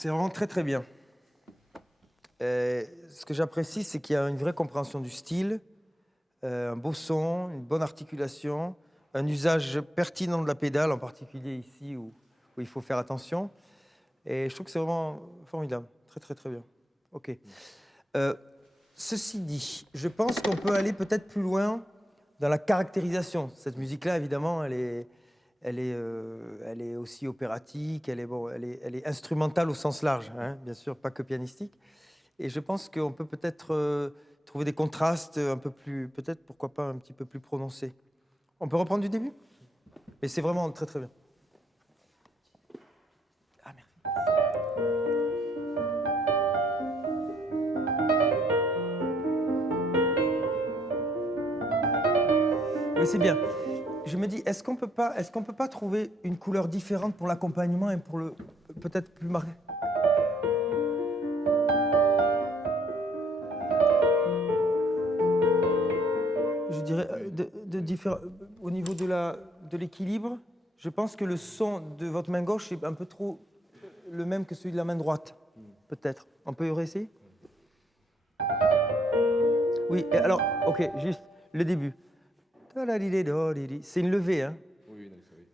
C'est vraiment très très bien. Ce que j'apprécie, c'est qu'il y a une vraie compréhension du style, un beau son, une bonne articulation, un usage pertinent de la pédale, en particulier ici où il faut faire attention. Et je trouve que c'est vraiment formidable. Très très très bien. OK. Ceci dit, je pense qu'on peut aller peut-être plus loin dans la caractérisation. Cette musique-là, évidemment, elle est aussi opératique, elle est instrumentale au sens large, hein, bien sûr, pas que pianistique. Et je pense qu'on peut peut-être trouver des contrastes un peu plus, peut-être, pourquoi pas, un petit peu plus prononcés. On peut reprendre du début? Et c'est vraiment très, très bien. Ah, merci. Oui, c'est bien. Je me dis, est-ce qu'on peut pas trouver une couleur différente pour l'accompagnement et pour le peut-être plus marqué? Je dirais au niveau de l'équilibre, je pense que le son de votre main gauche est un peu trop le même que celui de la main droite, peut-être. On peut réessayer? Oui, et alors, ok, juste le début. C'est une levée, hein? Oui, donc oui.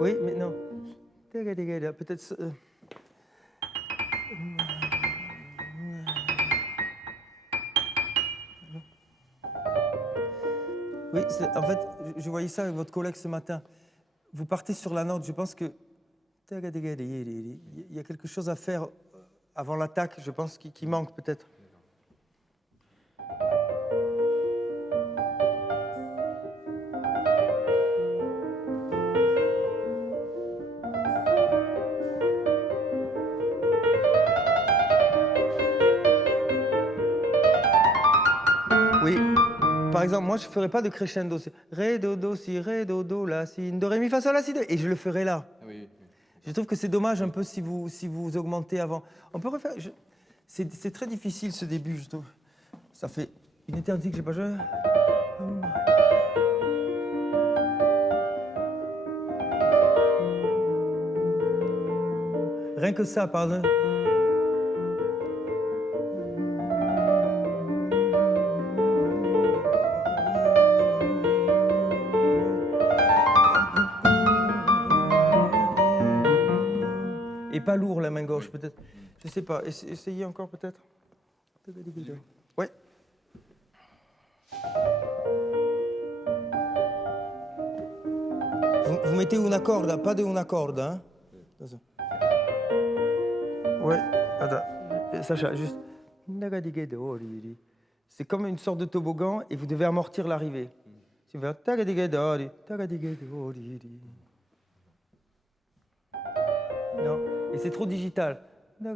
Oui, mais non. Peut-être. Oui, en fait, je voyais ça avec votre collègue ce matin. Vous partez sur la note, je pense que. Il y a quelque chose à faire avant l'attaque, je pense, qui manque peut-être. Oui. Par exemple, moi, je ne ferais pas de crescendo. C'est ré, do, do, si, ré, do, do, la, si, do, ré, mi, fa, sol, la, si, do. Et je le ferai là. Ah oui, oui. Je trouve que c'est dommage un peu si vous augmentez avant. On peut refaire. C'est très difficile ce début, je trouve. Ça fait une éternité que j'ai pas joué. Rien que ça, pardon. Et pas lourd la main gauche, peut-être. Je sais pas. Essayez encore peut-être. Ouais. Vous mettez una corda, pas de una corda, hein? Ouais. Attends. Sacha, juste. C'est comme une sorte de toboggan et vous devez amortir l'arrivée. Si vous faites non, et c'est trop digital. Non.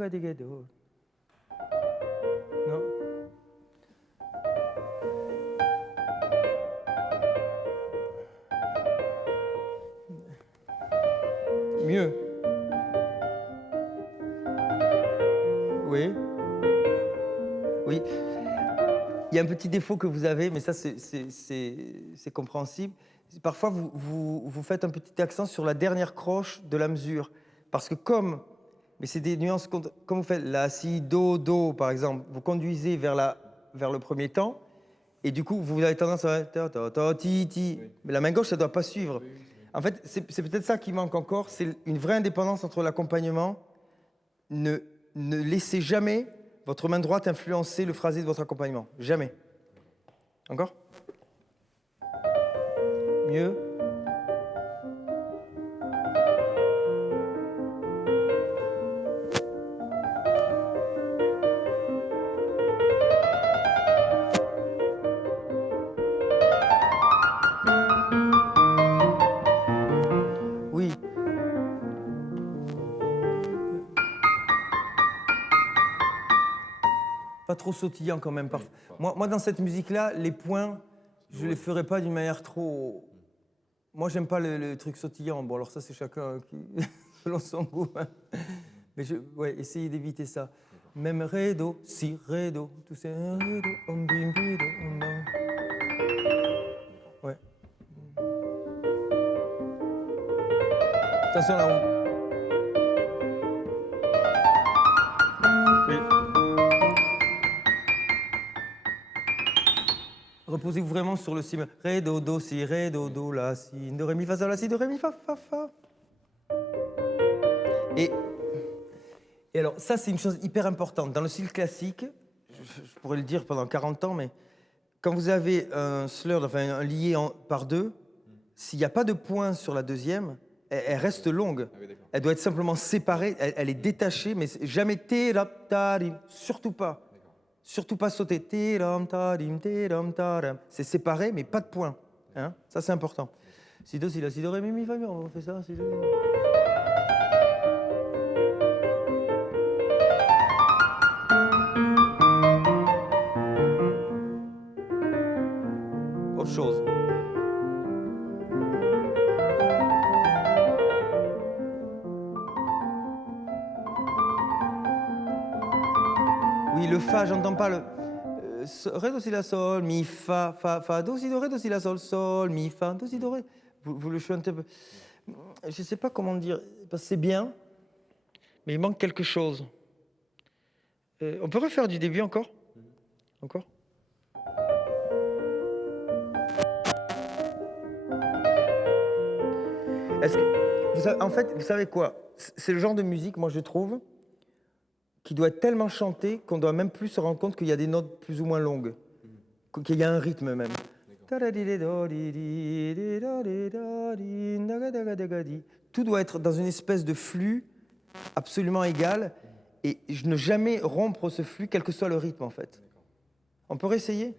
Mieux. Oui. Oui. Il y a un petit défaut que vous avez, mais ça, c'est compréhensible. Parfois, vous faites un petit accent sur la dernière croche de la mesure. Parce que mais c'est des nuances, comme vous faites la, si, do, par exemple, vous conduisez vers le premier temps, et du coup, vous avez tendance à ti. Mais la main gauche, ça ne doit pas suivre. En fait, c'est peut-être ça qui manque encore, c'est une vraie indépendance entre l'accompagnement. Ne laissez jamais votre main droite influencer le phrasé de votre accompagnement. Jamais. Encore? Mieux? Oui. Pas trop sautillant quand même. Moi, dans cette musique-là, les points, je ne les ferai pas d'une manière trop... Moi, j'aime pas le truc sautillant. Bon, alors ça, c'est chacun qui... selon son goût. Hein. Mais ouais, essayez d'éviter ça. Même ré, do, si, ré, do. Tout c'est... Ouais. Attention là-haut. Oui. Reposez-vous vraiment sur le si. Ré, do, si, ré, do, la, si, do, ré, mi, fa, sol, la, si, do, ré, mi, fa, fa. Et alors, ça, c'est une chose hyper importante. Dans le style classique, je pourrais le dire pendant 40 ans, mais quand vous avez un slur, enfin un lié par deux, s'il n'y a pas de point sur la deuxième, elle reste longue. Ah oui, d'accord. Elle doit être simplement séparée, elle est détachée, mais jamais té-rap, tarim, surtout pas. D'accord. Surtout pas sauter. Té-ram, tarim, té-ram, taram. C'est séparé, mais pas de point. Hein, ça, c'est important. Si, do, si, la, si, do, ré, mi, fa, mi, on fait ça. Si, do. Autre chose. Oui, le fa, j'entends pas le. Ré, do, si, la, sol, mi, fa, fa, do, si, do, ré, do, si, la, sol, mi, fa, do, si, do, ré. Vous le chantez un peu. Je sais pas comment dire, parce que c'est bien, mais il manque quelque chose. On peut refaire du début encore? Encore? Est-ce que, en fait, vous savez quoi? C'est le genre de musique, moi je trouve, qui doit être tellement chanté qu'on doit même plus se rendre compte qu'il y a des notes plus ou moins longues, qu'il y a un rythme même. Tout doit être dans une espèce de flux absolument égal et ne jamais rompre ce flux, quel que soit le rythme en fait. On peut réessayer?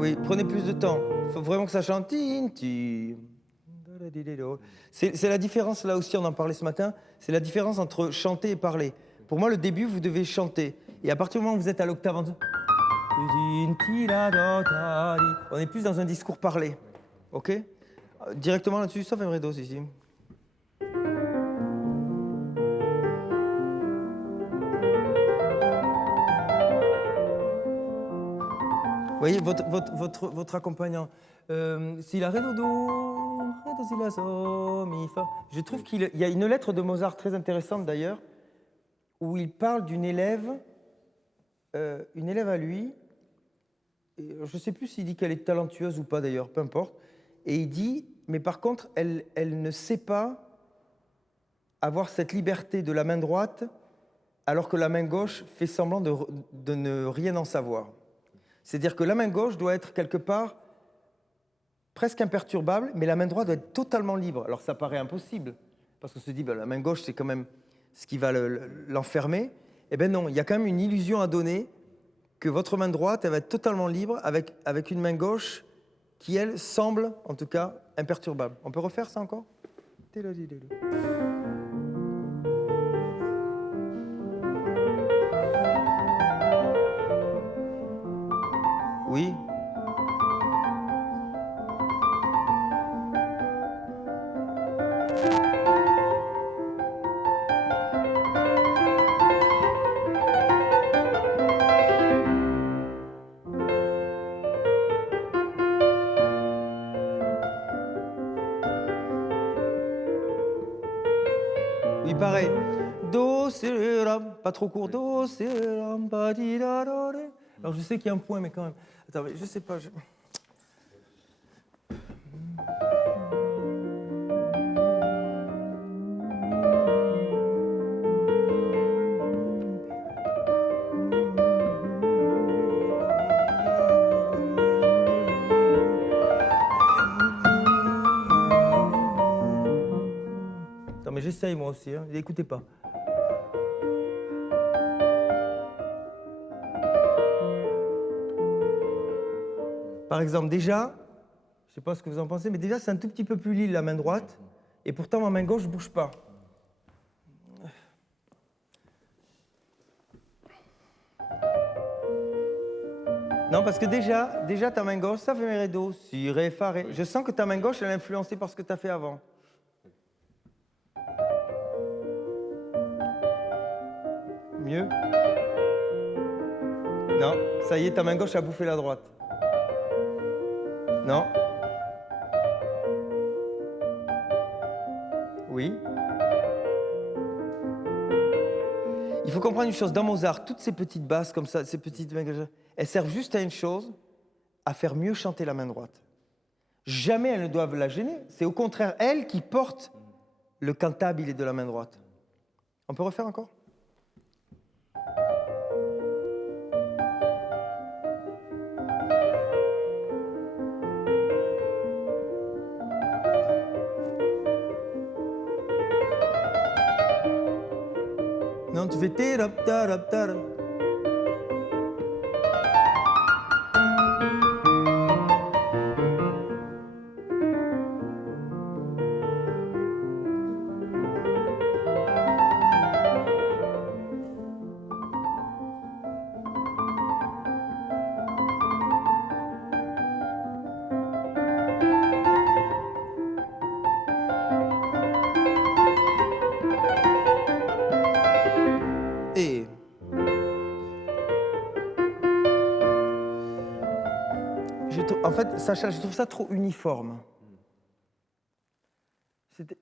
Oui, prenez plus de temps. Il faut vraiment que ça chante. C'est la différence, là aussi, on en parlait ce matin, c'est la différence entre chanter et parler. Pour moi, le début, vous devez chanter. Et à partir du moment où vous êtes à l'octave en dessous, on est plus dans un discours parlé. OK? Directement là-dessus, sauf un rideau, ici. Vous voyez, votre accompagnant. Si la ré, do, si la, sol, mi, fa. Je trouve qu'il y a une lettre de Mozart très intéressante d'ailleurs, où il parle d'une élève à lui. Et je ne sais plus s'il dit qu'elle est talentueuse ou pas d'ailleurs, peu importe. Et il dit, mais par contre, elle ne sait pas avoir cette liberté de la main droite, alors que la main gauche fait semblant de ne rien en savoir. C'est-à-dire que la main gauche doit être quelque part presque imperturbable, mais la main droite doit être totalement libre. Alors ça paraît impossible, parce qu'on se dit, ben, la main gauche, c'est quand même ce qui va l'enfermer. Eh bien non, il y a quand même une illusion à donner que votre main droite, elle va être totalement libre avec une main gauche qui, elle, semble, en tout cas, imperturbable. On peut refaire ça encore? Oui. Oui, pareil. Do, si, la, pas trop court. Do, si, la, pa, di, da, do, ré. Alors je sais qu'il y a un point, mais quand même. Attends, mais je sais pas. Attends, mais j'essaye moi aussi, hein. Écoutez pas. Par exemple, déjà, je ne sais pas ce que vous en pensez, mais déjà c'est un tout petit peu plus lisse la main droite, et pourtant ma main gauche ne bouge pas. Non, parce que déjà ta main gauche, ça fait ré, do, si, ré, fa, ré. Je sens que ta main gauche, elle est influencée par ce que tu as fait avant. Mieux. Non, ça y est, ta main gauche a bouffé la droite. Non. Oui. Il faut comprendre une chose, dans Mozart, toutes ces petites basses comme ça, ces petites mains, elles servent juste à une chose, à faire mieux chanter la main droite. Jamais elles ne doivent la gêner. C'est au contraire elle qui porte le cantabile de la main droite. On peut refaire encore? Non, tu fais tirap, tarap, tarap. Et en fait, Sacha, je trouve ça trop uniforme.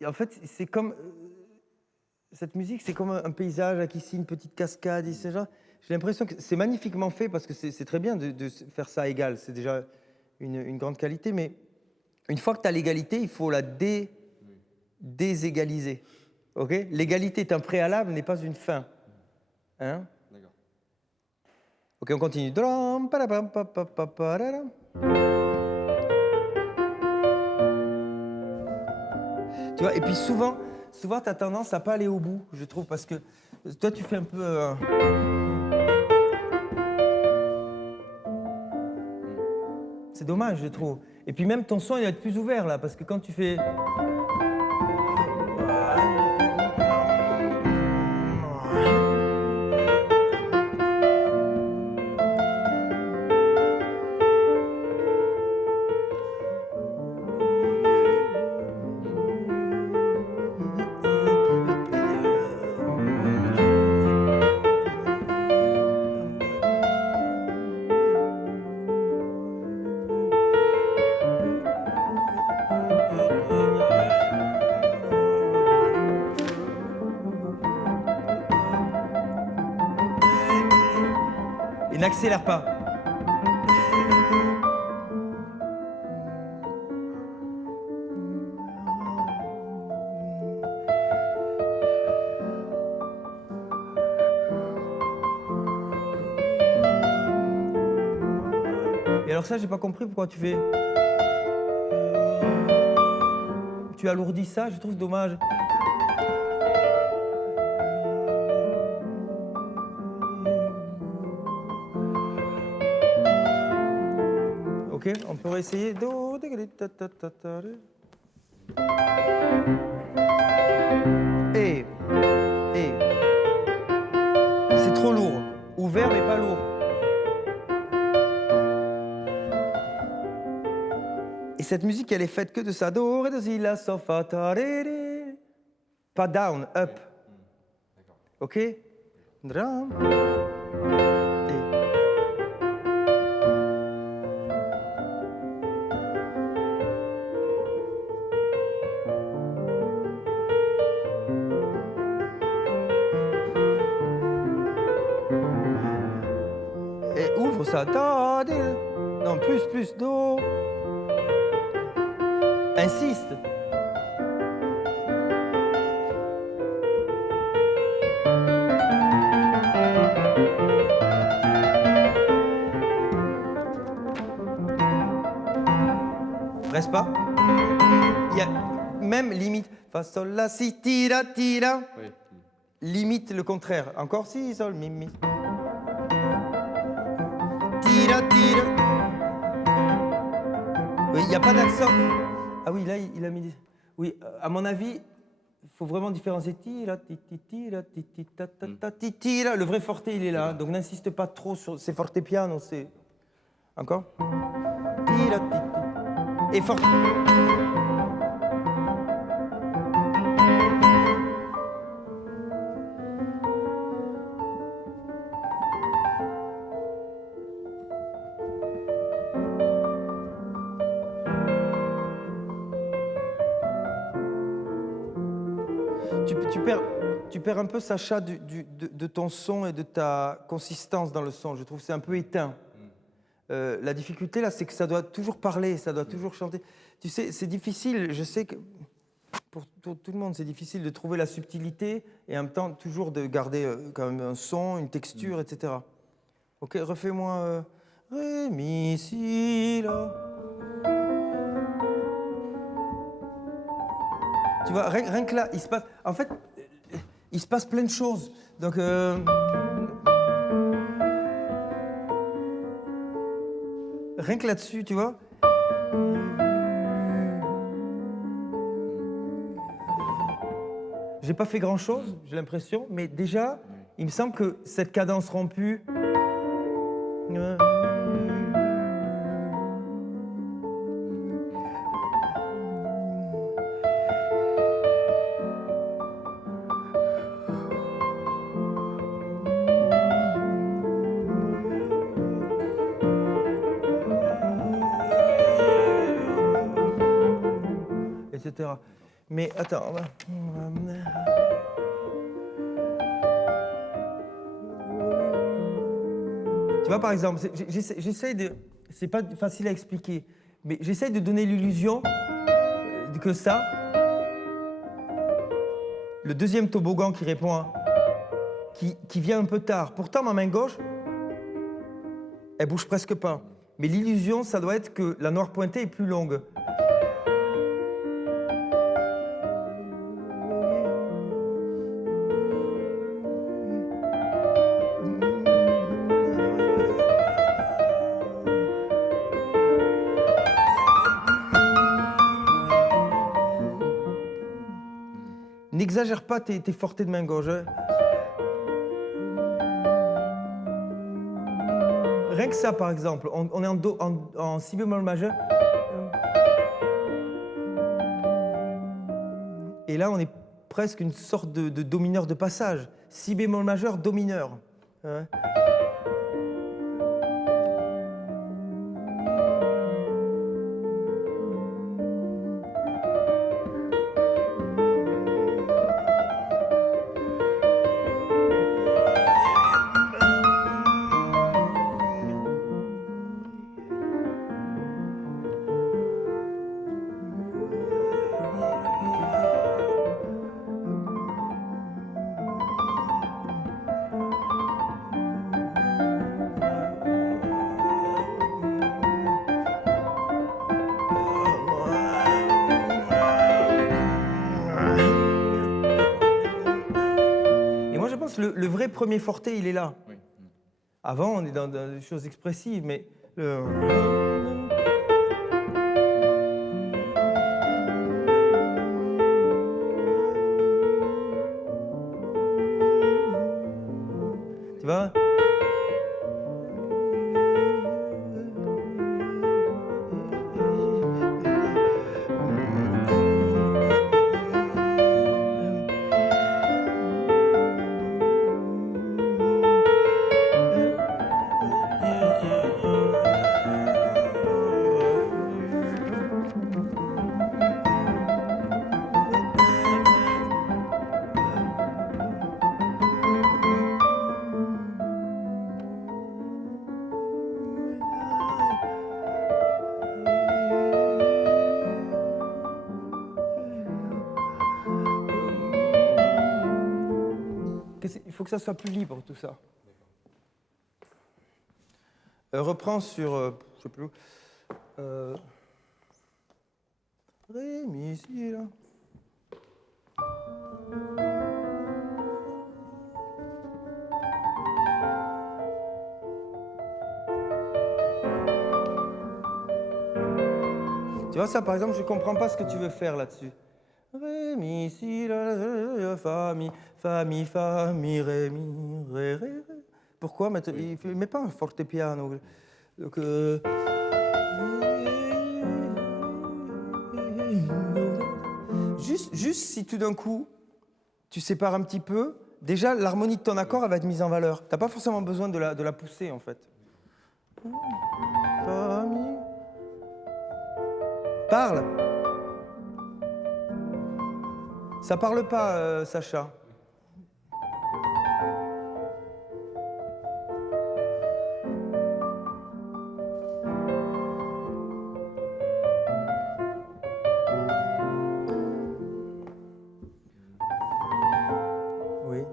En fait, c'est comme cette musique, c'est comme un paysage, là, ici une petite cascade, ici, genre. J'ai l'impression que c'est magnifiquement fait parce que c'est très bien de faire ça égal. C'est déjà une grande qualité, mais une fois que tu as l'égalité, il faut la déségaliser. Okay, l'égalité est un préalable, n'est pas une fin. Hein? D'accord. Ok, on continue. Tu vois, et puis souvent tu as tendance à pas aller au bout, je trouve, parce que toi, tu fais un peu... C'est dommage, je trouve. Et puis même ton son, il va être plus ouvert, là, parce que quand tu fais... Et n'accélère pas. Et alors ça, j'ai pas compris pourquoi tu fais... Tu alourdis ça, je trouve dommage. Ok, on peut réessayer. Et c'est trop lourd. Ouvert mais pas lourd. Et cette musique, elle est faite que de ça. Do, ré, do, si, la, sol, fa, ta, ré, ré. Pas down, up. Ok? Drum. Et ouvre ça. Da, dé. Non, plus, do. Insiste. Reste pas. Il y a même limite. Fa, sol, la, si, tira, tira. Oui. Limite le contraire. Encore si, sol, mi, mi. Tira, tira. Oui, il n'y a pas d'accent. Ah oui, là, il a mis... Oui, à mon avis, il faut vraiment différencier. Tira, titi, tira, titi, ta, tira. Le vrai forte, il est là. Donc n'insiste pas trop sur... C'est fortepiano, c'est... Encore. Et fort. Tu perds un peu, Sacha, de ton son et de ta consistance dans le son. Je trouve que c'est un peu éteint. La difficulté, là, c'est que ça doit toujours parler, ça doit toujours chanter. Tu sais, c'est difficile, je sais que pour tout le monde, c'est difficile de trouver la subtilité et en même temps toujours de garder quand même un son, une texture, etc. Ok, refais-moi Ré, mi, si, la. Tu vois, rien que là, il se passe... En fait, il se passe plein de choses. Donc... Rien que là-dessus, tu vois. J'ai pas fait grand-chose, j'ai l'impression, mais déjà, il me semble que cette cadence rompue... etc. Mais attends... Tu vois, par exemple, j'essaie de... C'est pas facile à expliquer, mais j'essaie de donner l'illusion que ça, le deuxième toboggan qui répond, qui vient un peu tard. Pourtant, ma main gauche, elle bouge presque pas. Mais l'illusion, ça doit être que la noire pointée est plus longue. N'exagère pas tes fortés de main gauche. Hein. Rien que ça, par exemple, on est en si bémol majeur. Et là, on est presque une sorte de do mineur de passage. Si bémol majeur, do mineur. Hein. Le vrai premier forté, il est là. Oui. Avant, on est dans des choses expressives, mais... Tu vois ? Il faut que ça soit plus libre, tout ça. Reprends sur... je sais plus où. Ré, mi, si, là. Tu vois, ça, par exemple, je comprends pas ce que tu veux faire là-dessus. Ré, mi, si, la, fa, mi, ré, mi, ré, ré, ré. Pourquoi mettre, il met pas un fortepiano. Donc, juste si tout d'un coup, tu sépares un petit peu, déjà l'harmonie de ton accord elle va être mise en valeur. T'as pas forcément besoin de la pousser en fait. Parle. Ça parle pas, Sacha. Oui.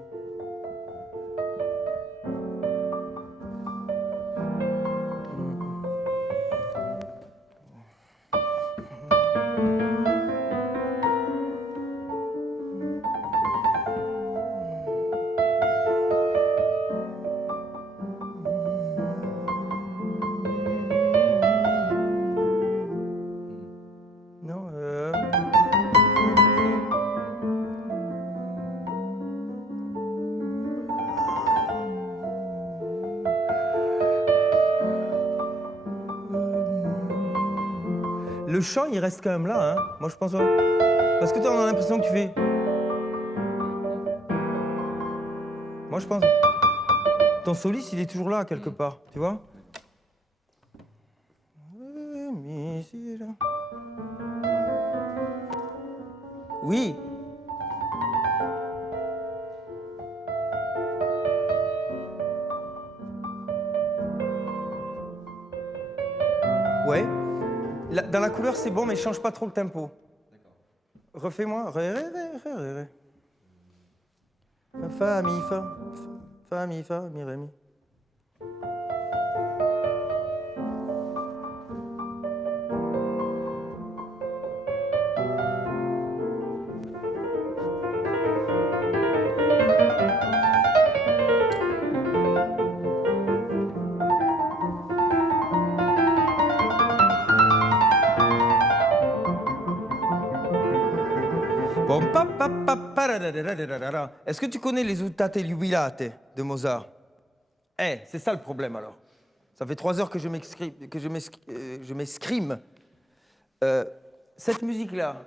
Non, le chant, il reste quand même là, hein. Moi, je pense. Parce que toi, on a l'impression que tu fais. Moi, je pense. Ton soliste, il est toujours là, quelque part, tu vois. Oui. Ouais. Dans la couleur, c'est bon, mais change pas trop le tempo. Refais-moi. Ré, ré, ré, ré, ré, ré. Fa, mi, fa. Fa, mi, fa, mi, ré, mi. Bon, pa, pa, pa, pa, ra, ra, ra, ra, ra, ra. Est-ce que tu connais les Uttate Jubilate de Mozart? Eh, c'est ça le problème alors. Ça fait 3 heures que je m'escrime. Cette musique-là,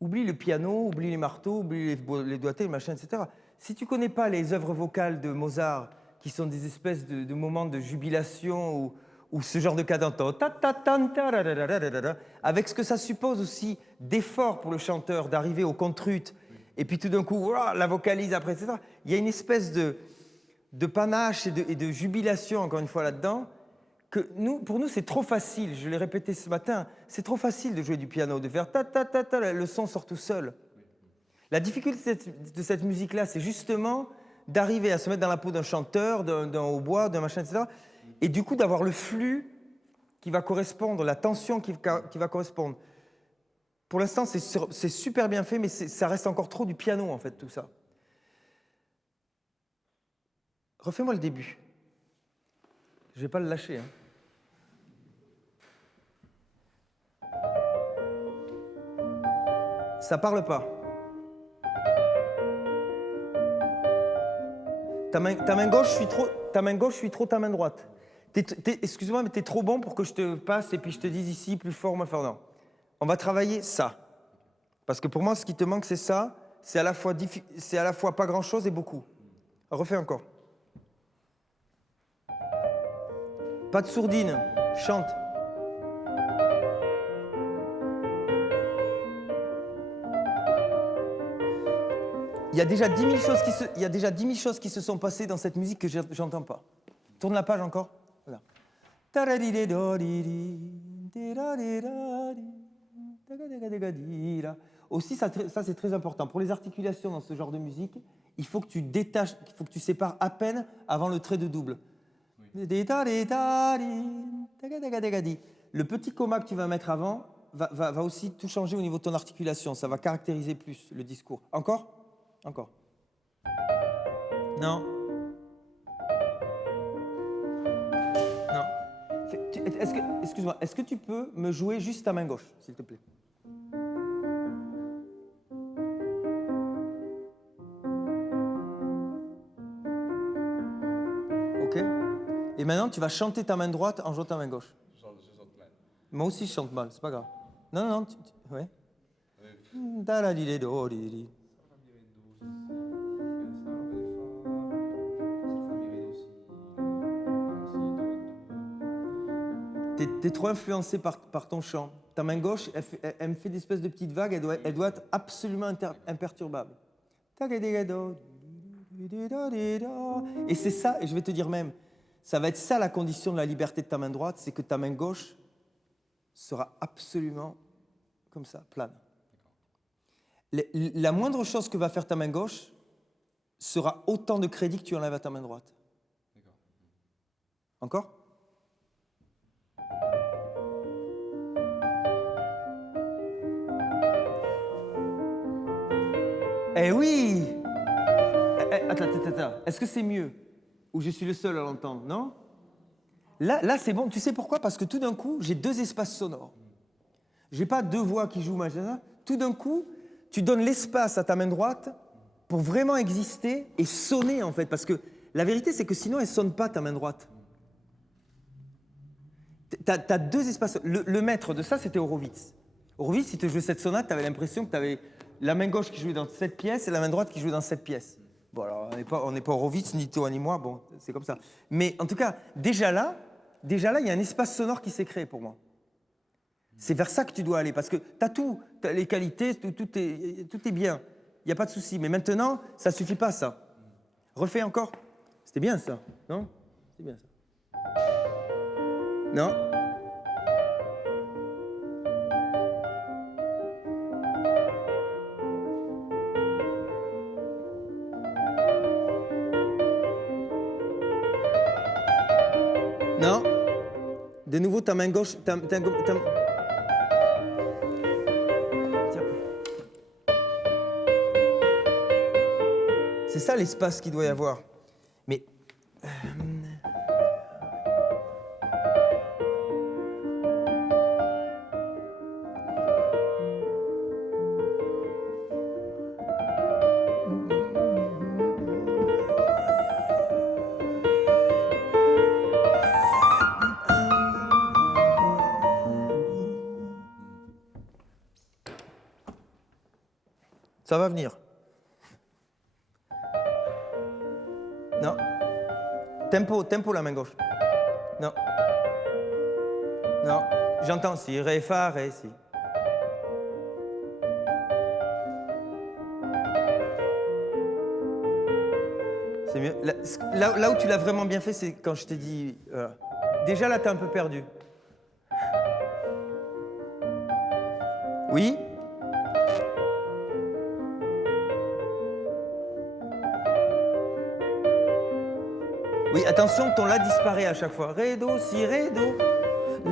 oublie le piano, oublie les marteaux, oublie les doigtés, machin, etc. Si tu connais pas les œuvres vocales de Mozart, qui sont des espèces de moments de jubilation ou ce genre de cadence, avec ce que ça suppose aussi d'effort pour le chanteur, d'arriver au contrut, et puis tout d'un coup, la vocalise après, etc. Il y a une espèce de panache et de jubilation, encore une fois, là-dedans, que pour nous, c'est trop facile. Je l'ai répété ce matin, c'est trop facile de jouer du piano, de faire ta, le son sort tout seul. La difficulté de cette musique-là, c'est justement d'arriver à se mettre dans la peau d'un chanteur, d'un hautbois, d'un machin, etc. Et du coup, d'avoir le flux qui va correspondre, la tension qui va correspondre. Pour l'instant, c'est super bien fait, mais ça reste encore trop du piano, en fait, tout ça. Refais-moi le début. Je vais pas le lâcher. Hein. Ça parle pas. Ta main gauche suit trop ta main droite. Excuse-moi, mais t'es trop bon pour que je te passe et puis je te dise ici plus fort, moins fort. Non. On va travailler ça. Parce que pour moi, ce qui te manque, c'est ça. C'est à la fois pas grand-chose et beaucoup. Refais encore. Pas de sourdine. Chante. Il y a déjà 10 000 choses qui se sont passées dans cette musique que j'entends pas. Tourne la page encore. Voilà. Aussi, ça c'est très important. Pour les articulations dans ce genre de musique, il faut que tu détaches, il faut que tu sépares à peine avant le trait de double. Oui. Le petit comma que tu vas mettre avant va aussi tout changer au niveau de ton articulation. Ça va caractériser plus le discours. Encore ? Encore. Non. Non. Excuse-moi, est-ce que tu peux me jouer juste ta main gauche, s'il te plaît? Ok. Et maintenant, tu vas chanter ta main droite en jouant ta main gauche. Je chante mal. Moi aussi, je chante mal, c'est pas grave. Non, non, ouais. Da-la-di-di-do-di-di. T'es trop influencé par ton chant. Ta main gauche, elle me fait des espèces de petites vagues, elle doit être absolument imperturbable. Et c'est ça, et je vais te dire même, ça va être ça la condition de la liberté de ta main droite, c'est que ta main gauche sera absolument comme ça, plane. La moindre chose que va faire ta main gauche sera autant de crédit que tu enlèves à ta main droite. Encore ? Eh oui! Attends. Est-ce que c'est mieux? Ou je suis le seul à l'entendre, non? Là, c'est bon. Tu sais pourquoi? Parce que tout d'un coup, j'ai deux espaces sonores. J'ai pas deux voix qui jouent, machin. Tout d'un coup, tu donnes l'espace à ta main droite pour vraiment exister et sonner, en fait. Parce que la vérité, c'est que sinon, elle sonne pas, ta main droite. T'as deux espaces. Le maître de ça, c'était Horowitz. Horowitz, il te jouait cette sonate, tu avais l'impression que tu avais la main gauche qui jouait dans cette pièce et la main droite qui jouait dans cette pièce. Bon, alors, on n'est pas Horowitz, ni toi, ni moi, bon, c'est comme ça. Mais en tout cas, déjà là, il y a un espace sonore qui s'est créé pour moi. C'est vers ça que tu dois aller, parce que tu as tout, t'as les qualités, tout est bien. Il n'y a pas de souci. Mais maintenant, ça ne suffit pas, ça. Refais encore. C'était bien, ça, non? C'était bien, ça. Non? Non. De nouveau, ta main gauche. Tiens. C'est ça l'espace qu'il doit y avoir. Mais. Ça va venir. Non. Tempo la main gauche. Non. Non. J'entends si, ré, fa, ré, si. C'est mieux. Là où tu l'as vraiment bien fait, c'est quand je t'ai dit... Déjà là, t'es un peu perdu. Oui. Oui, attention, ton la disparaît à chaque fois. Ré, do, si, ré, do.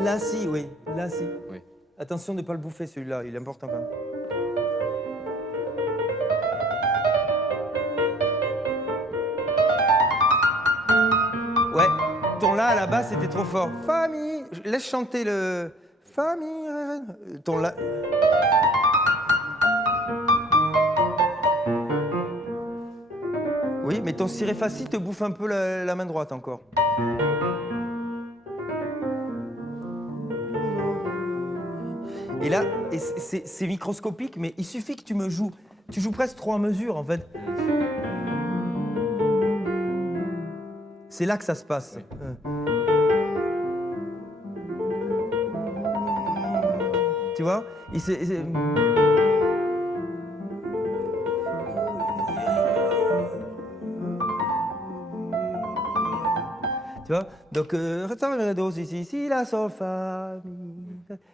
La, si, oui. La, si. Oui. Attention de ne pas le bouffer, celui-là. Il est important quand même. Ouais, ton la à la base, c'était trop fort. Famille. Laisse chanter le... Famille. Ton la... Oui, mais ton si, ré, fa, si te bouffe un peu la main droite encore. Et là, c'est microscopique, mais il suffit que tu me joues. Tu joues presque 3 mesures, en fait. C'est là que ça se passe. Tu vois? Tu vois? Donc, si, la, sol, fa, mi.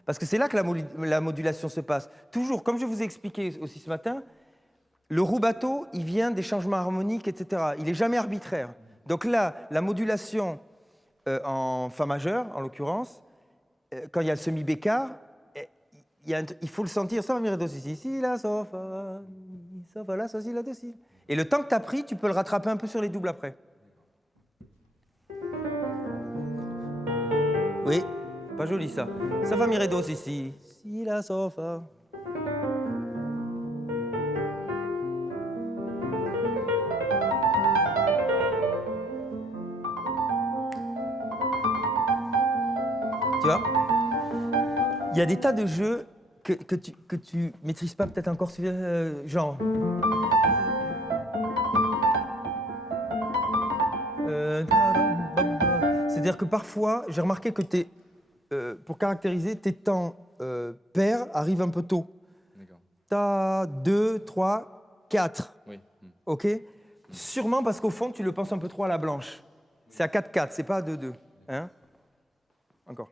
Parce que c'est là que la modulation se passe. Toujours, comme je vous ai expliqué aussi ce matin, le rubato, il vient des changements harmoniques, etc. Il n'est jamais arbitraire. Donc là, la modulation en fa majeur, en l'occurrence, quand il y a le semi-bécard, il faut le sentir. Ça va venir do, si, la, sol, fa, mi, sol, fa, la, sol, si, la, do, si. Et le temps que tu as pris, tu peux le rattraper un peu sur les doubles après. Oui, pas joli ça. Ça va mi, ré, do, si, la, sol, fa. Tu vois? Il y a des tas de jeux que tu maîtrises pas peut-être encore, genre. C'est-à-dire que parfois, j'ai remarqué que pour caractériser, tes temps pairs arrivent un peu tôt. D'accord. Ta, 2, 3, 4. Oui. OK? Sûrement parce qu'au fond, tu le penses un peu trop à la blanche. C'est à 4-4, c'est pas à 2-2. Hein? Encore.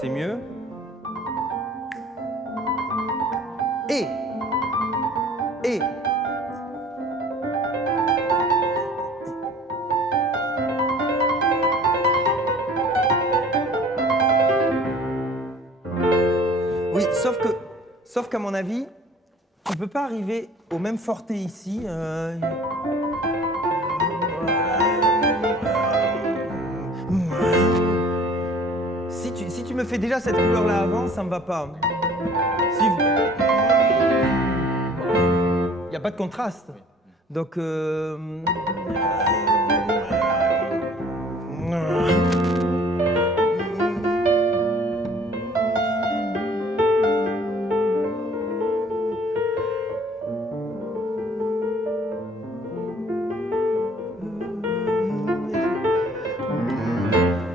C'est mieux. Et. Oui, sauf qu'à mon avis, tu peux pas arriver au même forte ici. Si tu me fais déjà cette couleur-là avant, ça me va pas. Il n'y a pas de contraste. Donc...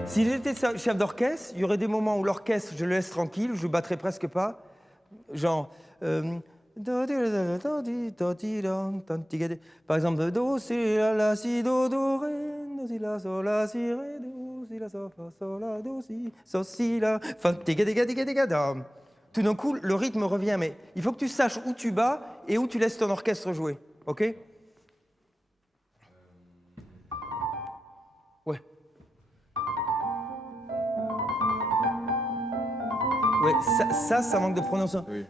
Si j'étais chef d'orchestre, il y aurait des moments où l'orchestre, je le laisse tranquille, je le battrais presque pas. Genre... par exemple, do, si, la, si, do, ré, do, si, la, sol, la, si, ré, do, si, la, sol, fa, sol, la, do, si, la, fa, da. Tout d'un coup, le rythme revient, mais il faut que tu saches où tu bats et où tu laisses ton orchestre jouer, ok? Ouais. Ouais, ça manque de prononciation. Oui.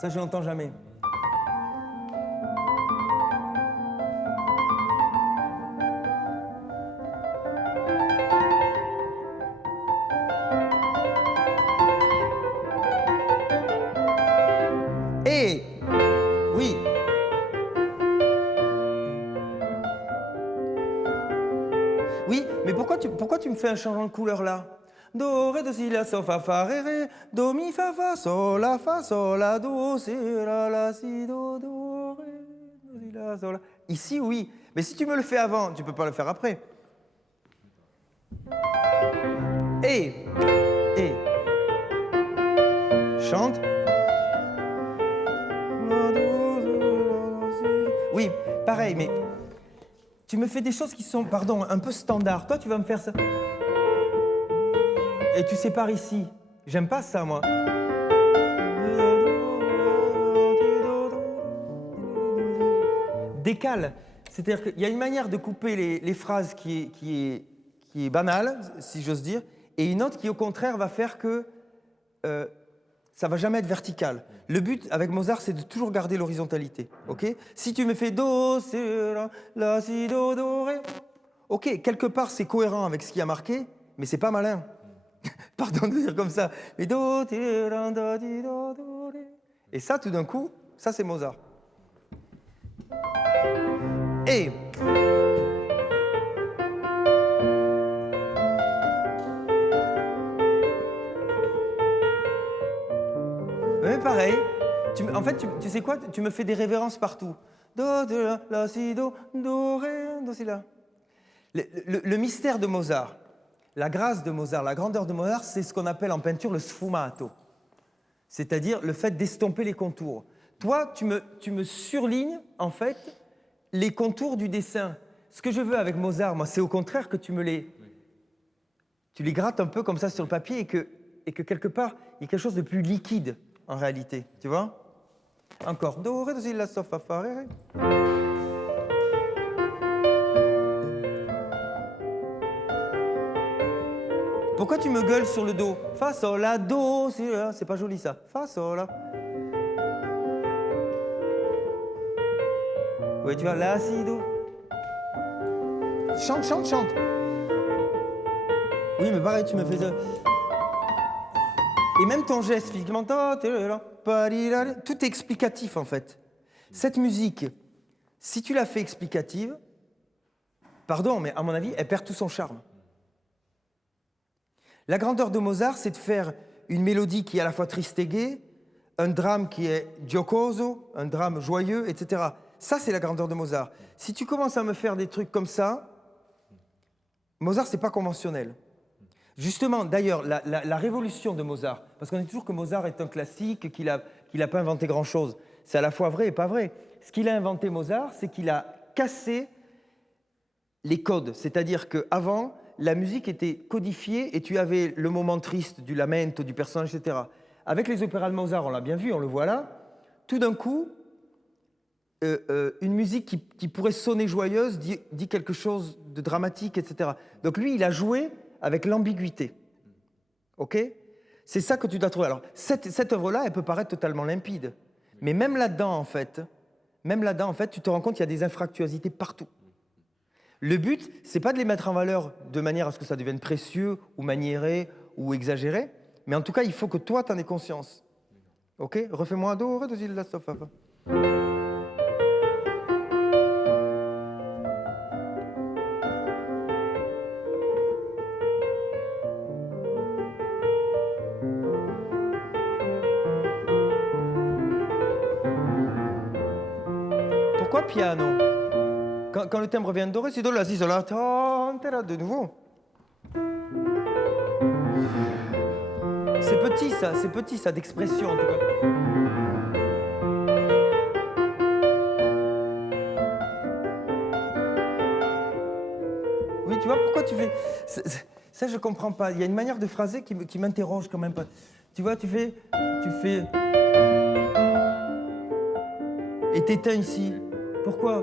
Ça, je l'entends jamais. Et oui. Oui, mais pourquoi tu me fais un changement de couleur là? Do, ré, do, si, la, sol, fa, ré, do, mi, fa, sol, la, do, si, la, si, do, ré, do, si, la, sol, la. Ici, oui. Mais si tu me le fais avant, tu peux pas le faire après. Et. Chante. Oui, pareil, mais tu me fais des choses qui sont, pardon, un peu standards. Toi, tu vas me faire ça. Et tu sépares ici. J'aime pas ça, moi. Décale. C'est-à-dire qu'il y a une manière de couper les phrases qui est banale, si j'ose dire, et une autre qui, au contraire, va faire que ça va jamais être vertical. Le but, avec Mozart, c'est de toujours garder l'horizontalité. Ok? Si tu me fais do, si, la, si, do, ré. Ok, quelque part, c'est cohérent avec ce qui a marqué, mais c'est pas malin. Pardon de dire comme ça. Mais do, ti, do, ti, do, ré. Et ça, tout d'un coup, ça, c'est Mozart. Et. Mais pareil. En fait, tu sais quoi? Tu me fais des révérences partout. Do, ti, la, si, do, ré, do, si, la. Le mystère de Mozart, la grâce de Mozart, la grandeur de Mozart, c'est ce qu'on appelle en peinture le sfumato. C'est-à-dire le fait d'estomper les contours. Toi, tu me surlignes, en fait, les contours du dessin. Ce que je veux avec Mozart, moi, c'est au contraire que tu les grattes un peu comme ça sur le papier et que quelque part, il y a quelque chose de plus liquide, en réalité. Tu vois? Encore. Do, ré, do, si, la, sol, fa, ré, ré. Pourquoi tu me gueules sur le do? Fa, sol, la, do, c'est pas joli ça. Fa, sol, la. Oui, tu vois, la, si, do. Chante. Oui, mais pareil, tu me fais ça. Et même ton geste, physiquement, t'es là. Tout est explicatif, en fait. Cette musique, si tu la fais explicative, pardon, mais à mon avis, elle perd tout son charme. La grandeur de Mozart, c'est de faire une mélodie qui est à la fois triste et gaie, un drame qui est giocoso, un drame joyeux, etc. Ça, c'est la grandeur de Mozart. Si tu commences à me faire des trucs comme ça, Mozart, c'est pas conventionnel. Justement, d'ailleurs, la révolution de Mozart, parce qu'on dit toujours que Mozart est un classique, qu'il a pas inventé grand-chose. C'est à la fois vrai et pas vrai. Ce qu'il a inventé, Mozart, c'est qu'il a cassé les codes. C'est-à-dire qu'avant, la musique était codifiée et tu avais le moment triste du lamento, du personnage, etc. Avec les opéras de Mozart, on l'a bien vu, on le voit là, tout d'un coup, une musique qui pourrait sonner joyeuse dit quelque chose de dramatique, etc. Donc lui, il a joué avec l'ambiguïté. OK ? C'est ça que tu dois trouver. Alors, cette œuvre-là, elle peut paraître totalement limpide. Mais même là-dedans, en fait, tu te rends compte qu'il y a des infractuosités partout. Le but, c'est pas de les mettre en valeur de manière à ce que ça devienne précieux ou maniéré ou exagéré, mais en tout cas, il faut que toi, tu en aies conscience. OK ? Refais-moi un do, re, do, si, la, so, fa, fa. Pourquoi piano ? Quand le timbre vient de do, ré, si, do, la, si, sol, la, ta, ta, de nouveau. C'est petit ça, d'expression en tout cas. Oui, tu vois, pourquoi tu fais... Ça, je comprends pas. Il y a une manière de phraser qui m'interroge quand même pas. Tu vois, tu fais... Et t'éteins ici. Pourquoi ?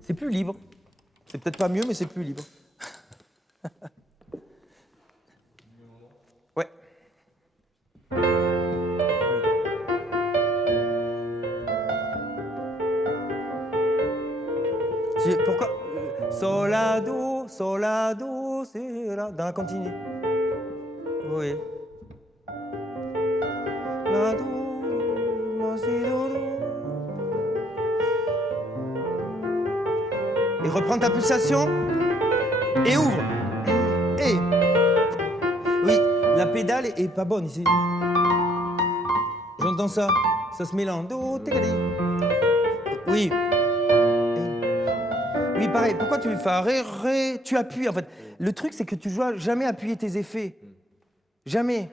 C'est plus libre. C'est peut-être pas mieux, mais c'est plus libre. Ouais. Pourquoi Solado, c'est là, dans la continue. Oui. La, do, la, si, do, do. Et reprends ta pulsation et ouvre. Et oui, la pédale est pas bonne ici. J'entends ça, ça se mélange. Do, tegadi. Oui. Oui, pareil. Pourquoi tu fais fa, ré, ré, tu appuies en fait. Le truc c'est que tu dois jamais appuyer tes effets. Jamais.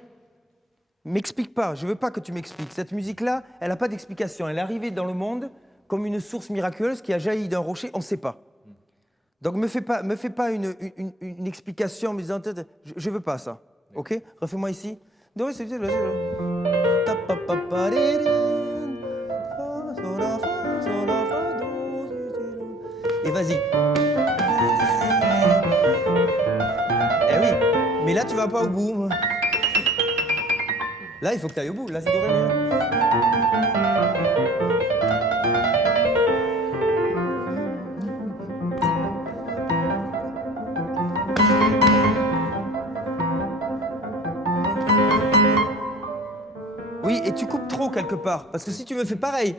M'explique pas. Je veux pas que tu m'expliques. Cette musique-là, elle n'a pas d'explication. Elle est arrivée dans le monde comme une source miraculeuse qui a jailli d'un rocher. On ne sait pas. Donc me fais pas une explication en me disant je veux pas ça. OK ? Refais-moi ici. Et vas-y. Eh oui, mais là tu vas pas au bout. Là il faut que tu ailles au bout. Là c'est do, ré, mi. Oui, et tu coupes trop quelque part. Parce que si tu me fais pareil,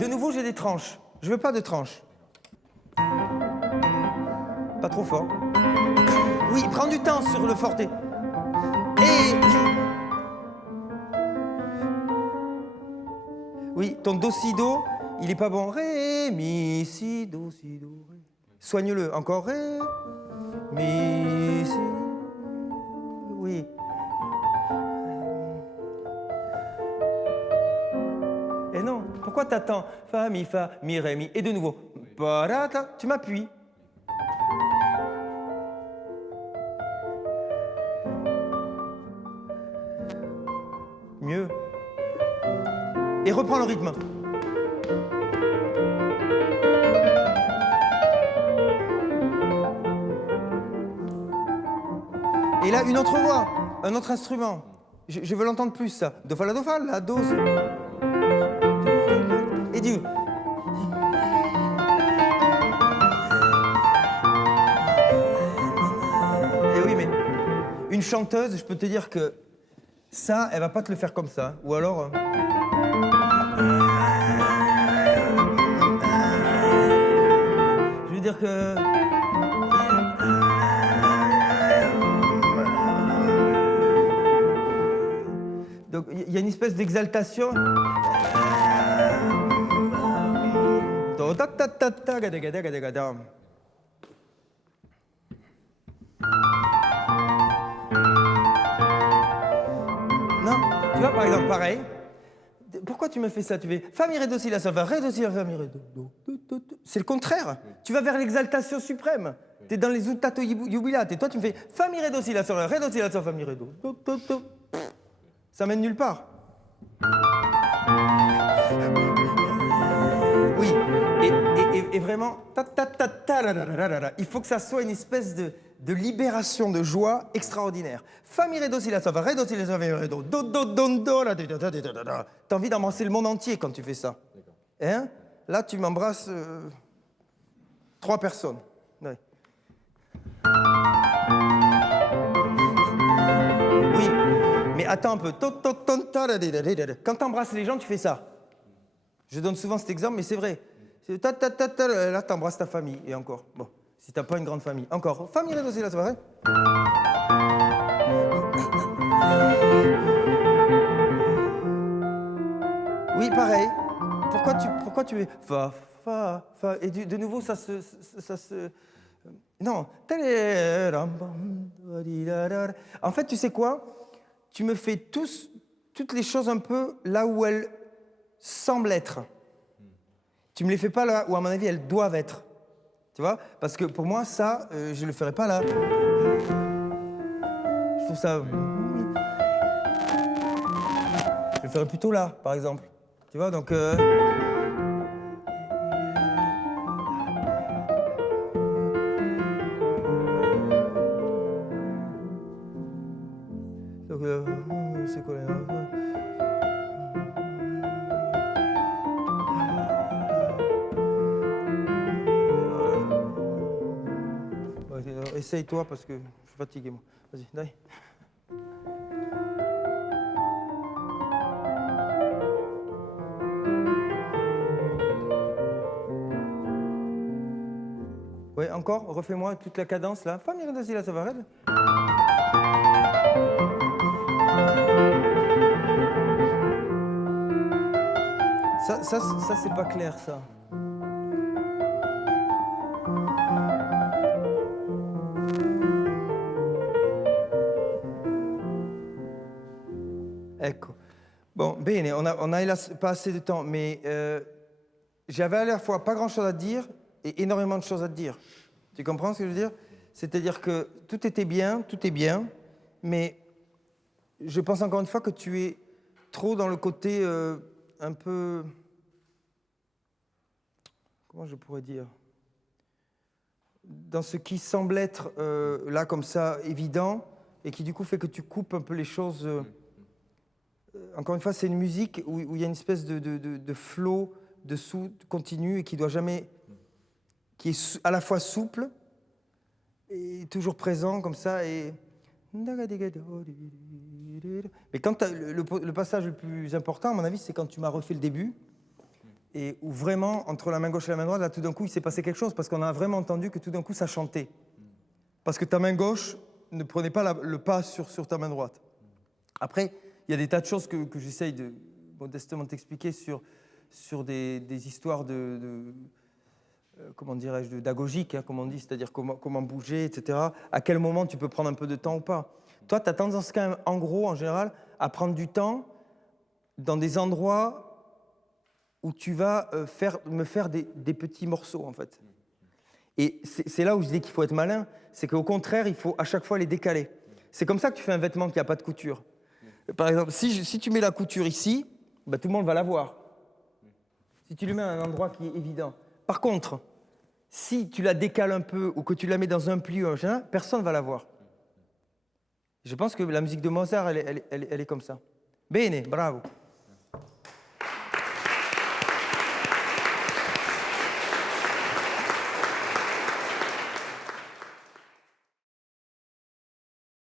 de nouveau j'ai des tranches. Je veux pas de tranches. Pas trop fort. Oui, prends du temps sur le forte. Et... Oui, ton do, si, do, il est pas bon. Ré, mi, si, do, ré. Soigne-le. Encore ré, mi, si. Oui. Et non, pourquoi t'attends? Fa, mi, ré, mi. Et de nouveau. Tu m'appuies. mieux. Et reprends le rythme. Et là, une autre voix, un autre instrument. Je veux l'entendre plus, ça. Do, fa, la, do. Et du... Et oui, mais une chanteuse, je peux te dire que ça, elle va pas te le faire comme ça. Ou alors... Je veux dire que... Donc, il y a une espèce d'exaltation. Non, tu vois, par exemple, pareil. Pourquoi tu me fais ça? Tu fais fa mi ré do si la sol fa ré do si la fa mi ré do do do do. C'est le contraire. Tu vas vers l'exaltation suprême. Tu es dans les utato jubilate. Et toi, tu me fais fa mi ré do si la sol ré do si la sol fa mi ré do do do do. Ça mène nulle part. Oui, et vraiment, il faut que ça soit une espèce de libération, de joie extraordinaire. Fa mi ré do si la sol fa ré do si la sol fa mi ré do do do do do la. T'as envie d'embrasser le monde entier quand tu fais ça. Hein? Là, tu m'embrasses 3 personnes. Ouais. Oui, mais attends un peu. Quand t'embrasses les gens, tu fais ça. Je donne souvent cet exemple, mais c'est vrai. Là, t'embrasses ta famille, et encore. Bon, si t'as pas une grande famille. Encore. Famille aussi, là, c'est vrai. Oui, pareil. Pourquoi tu es fa, et de nouveau, ça se... Non. En fait, tu sais quoi? Tu me fais toutes les choses un peu là où elles semblent être. Tu me les fais pas là où, à mon avis, elles doivent être. Tu vois? Parce que pour moi, ça, je le ferais pas là. Je trouve ça... Je le ferais plutôt là, par exemple. Tu vois, donc... c'est quoi là? Essaye-toi parce que je suis fatigué, moi. Vas-y, d'aille. Ouais, encore, refais-moi toute la cadence là. Fa mi ré do si la sol fa ré do. Ça c'est pas clair, ça. Ecco. Bon, bene, on a pas assez de temps, mais j'avais à la fois pas grand-chose à te dire et énormément de choses à te dire. Tu comprends ce que je veux dire? C'est-à-dire que tout est bien, mais je pense encore une fois que tu es trop dans le côté un peu... Comment je pourrais dire? Dans ce qui semble être là comme ça évident et qui du coup fait que tu coupes un peu les choses. Encore une fois, c'est une musique où il y a une espèce de flow dessous continu et qui doit jamais, qui est à la fois souple et toujours présent comme ça et. Mais quand le passage le plus important, à mon avis, c'est quand tu m'as refait le début. Et où vraiment, entre la main gauche et la main droite, là, tout d'un coup, il s'est passé quelque chose, parce qu'on a vraiment entendu que tout d'un coup, ça chantait. Parce que ta main gauche ne prenait pas le pas sur ta main droite. Après, il y a des tas de choses que j'essaye de modestement t'expliquer sur des histoires comment dirais-je, d'agogique, hein, comme on dit, c'est-à-dire comment bouger, etc. À quel moment tu peux prendre un peu de temps ou pas. Toi, tu as tendance quand même, en gros, en général, à prendre du temps dans des endroits où tu vas me faire des petits morceaux, en fait. Et c'est là où je dis qu'il faut être malin, c'est qu'au contraire, il faut à chaque fois les décaler. C'est comme ça que tu fais un vêtement qui n'a pas de couture. Par exemple, si tu mets la couture ici, bah, tout le monde va la voir. Si tu le mets à un endroit qui est évident. Par contre, si tu la décales un peu ou que tu la mets dans un pli ou un machin, personne ne va la voir. Je pense que la musique de Mozart, elle est comme ça. Bene, bravo.